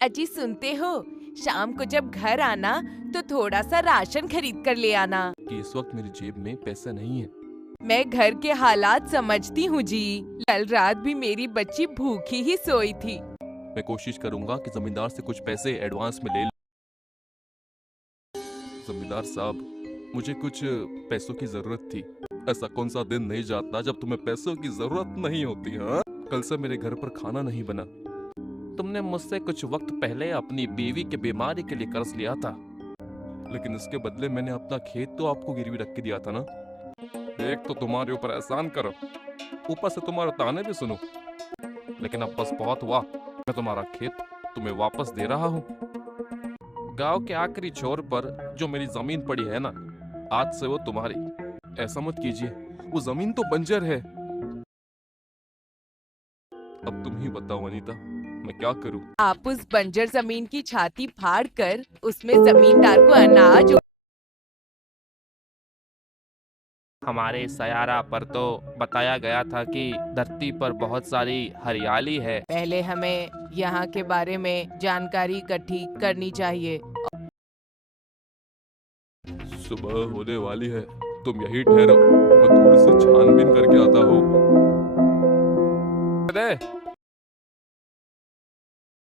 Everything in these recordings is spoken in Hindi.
अजी सुनते हो, शाम को जब घर आना तो थोड़ा सा राशन खरीद कर ले आना। कि इस वक्त मेरी जेब में पैसा नहीं है। मैं घर के हालात समझती हूँ जी। कल रात भी मेरी बच्ची भूखी ही सोई थी। मैं कोशिश करूंगा कि जमींदार से कुछ पैसे एडवांस में ले लूं। जमींदार साहब, मुझे कुछ पैसों की जरूरत थी। ऐसा कौन सा दिन नहीं जाता जब तुम्हें पैसों की जरूरत नहीं होती। हाँ, कल से मेरे घर पर खाना नहीं बना। तुमने मुझसे कुछ वक्त पहले अपनी बीवी की बीमारी के लिए कर्ज लिया था, लेकिन इसके बदले मैंने अपना खेत तो आपको गिरवी रख के दिया था ना। एक तो तुम्हारे ऊपर एहसान करो, ऊपर से तुम्हारे ताने भी सुनो। लेकिन अब बस बहुत हुआ। मैं तुम्हारा खेत तुम्हें वापस दे रहा हूँ। गांव के आखिरी छोर पर जो मेरी जमीन पड़ी है ना, आज से वो तुम्हारी। ऐसा मत कीजिए, वो जमीन तो बंजर है। अब तुम ही बताओ अनीता, मैं क्या करूं? आप उस बंजर जमीन की छाती फाड़ कर उसमें जमींदार को अनाज। हमारे सयारा पर तो बताया गया था कि धरती पर बहुत सारी हरियाली है। पहले हमें यहाँ के बारे में जानकारी इकट्ठी करनी चाहिए। सुबह होने वाली है, तुम यही ठहरो, मैं थोड़ी सी छानबीन करके आता हूँ।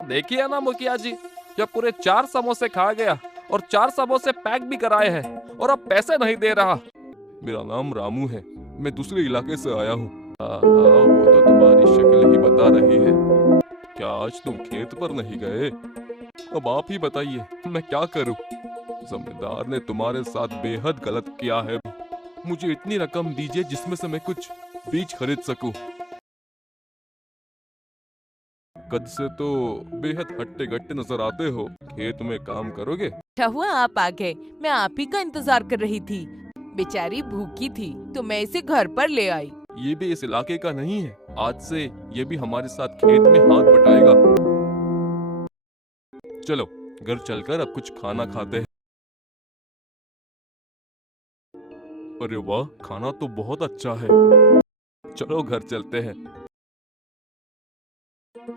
देखिए ना मुखिया जी, जब पूरे 4 समोसे खा गया और 4 समोसे पैक भी कराए हैं और अब पैसे नहीं दे रहा। मेरा नाम रामू है, मैं दूसरे इलाके से आया हूँ। वो तो तुम्हारी शक्ल ही बता रही है। क्या आज तुम खेत पर नहीं गए? अब आप ही बताइए, मैं क्या करूं? जमींदार ने तुम्हारे साथ बेहद गलत किया है। मुझे इतनी रकम दीजिए जिसमें से मैं कुछ बीज खरीद सकूं। कद से तो बेहद हट्टे गट्टे नजर आते हो। खेत में काम करोगे? अच्छा हुआ आप आ गए, मैं आप ही का इंतजार कर रही थी। बेचारी भूखी थी तो मैं इसे घर पर ले आई। ये भी इस इलाके का नहीं है, आज से ये भी हमारे साथ खेत में हाथ बटाएगा। चलो घर चलकर अब कुछ खाना खाते हैं। अरे वाह, खाना तो बहुत अच्छा है। चलो घर चलते हैं।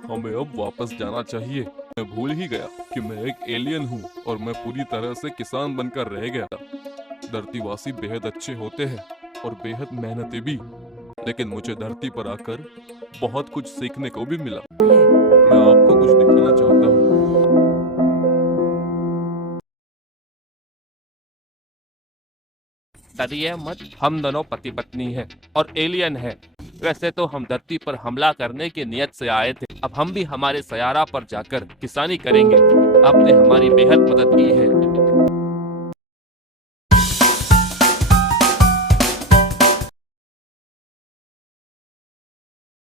हमें अब वापस जाना चाहिए। मैं भूल ही गया कि मैं एक एलियन हूँ और मैं पूरी तरह से किसान बनकर रह गया। धरतीवासी बेहद अच्छे होते हैं और बेहद मेहनती भी, लेकिन मुझे धरती पर आकर बहुत कुछ सीखने को भी मिला। मैं आपको कुछ दिखाना चाहता हूँ। डरिए मत, हम दोनों पति पत्नी हैं और एलियन हैं। वैसे तो हम धरती पर हमला करने की नियत से आए थे। अब हम भी हमारे सयारा पर जाकर किसानी करेंगे। आपने हमारी बेहद मदद की है।